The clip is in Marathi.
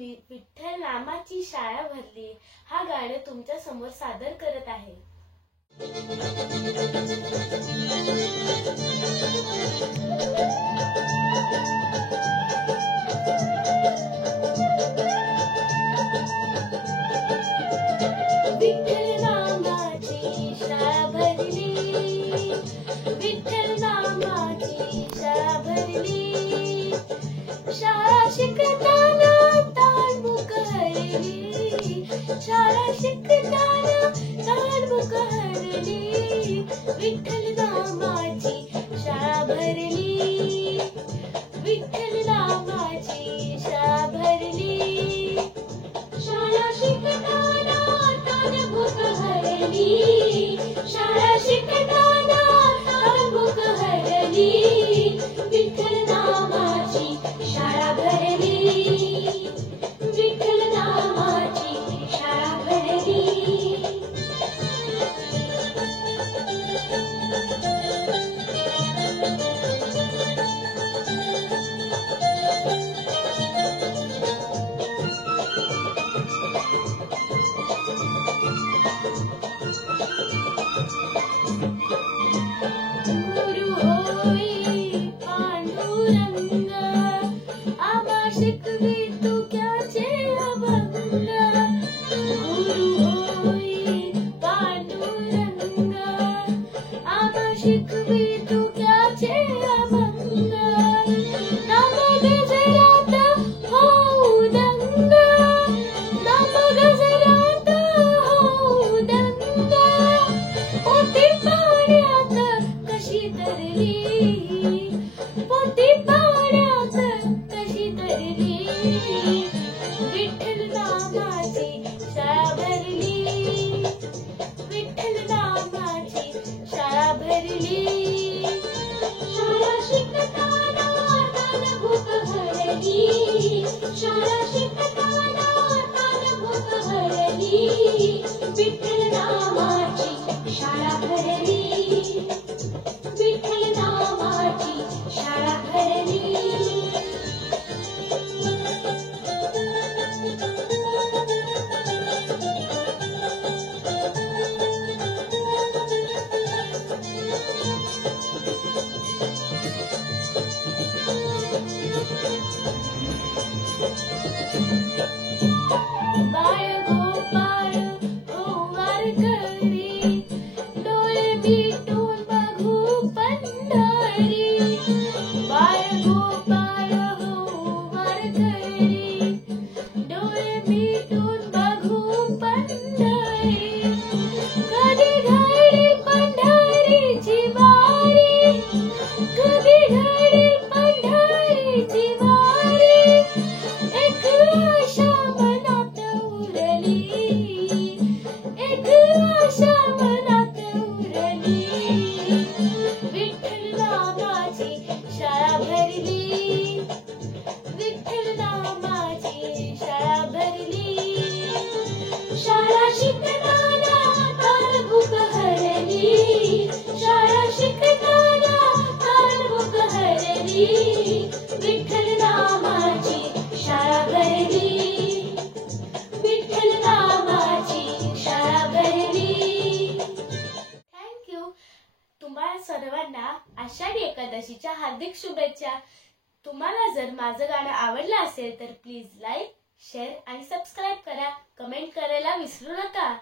मी विठ्ठल नामाची शाळा भरली हा गाणं तुमच्या समोर सादर करत आहे। विठ्ठल नामाची शाळा भरली, विठ्ठल नामाची शाळा भरली, शाळा शिकताना ताळमुख हरली, शाळा शिकताना ताळमुख हरली, विठ्ठल नामाची शाळा भरली, विठ्ठल नामाची शाळा भरली, शाळा शिकताना ताळमुख हरली, शाळा शिकताना ताळमुख हरली, विठ्ठल नामाची शाळा भरली, विठ्ठल नामाची शाळा भरली। गुरु होई पांडुरंग, आम्हा शिकवितो क्याचे अभंग, गुरु होई पांडुरंग, आम्हा शिकवितो क्याचे अभंग, नाम गजरात होऊ दंग, नाम गजरात होऊ दंग, पोटी पाण्यात कशी तरली, पोटी पाण्यात कशी तरली, विठ्ठल नामाची शाळा भरली, विठ्ठल नामाची शाळा भरली, शाळा शिकताना ताळमुख हरली, शाळा शिकताना ताळमुख हरली, विठ्ठल नामाची शाळा भरली, विठ्ठल नामाची शाळा भरली। बाळ गोपाळ हो वारकरी, डोळे मिटून बघू पंढरी, बाळ गोपाळ हो वारकरी, डोळे मिटून बघू पंढरी, कधी घडी पंढरीची वारी, कधी घडी पंढरीची वारी, एक आशा मनात उरली, एक आशा मनात उरली, विठ्ठल नामाची शाळा भरली, विठ्ठल नामाची शाळा भरली, शाळा शिकताना ताळमुख हरली, शाळा शिकताना ताळमुख हरली, विठ्ठल नामाची शाळा भरली, विठ्ठल नामाची शाळा भरली। थँक्यू। तुम्हाला सर्वांना आषाढी एकादशीच्या हार्दिक शुभेच्छा। तुम्हाला जर माझं गाणं आवडलं असेल तर प्लीज लाईक, शेअर आणि सबस्क्राईब करा, कमेंट करायला विसरू नका।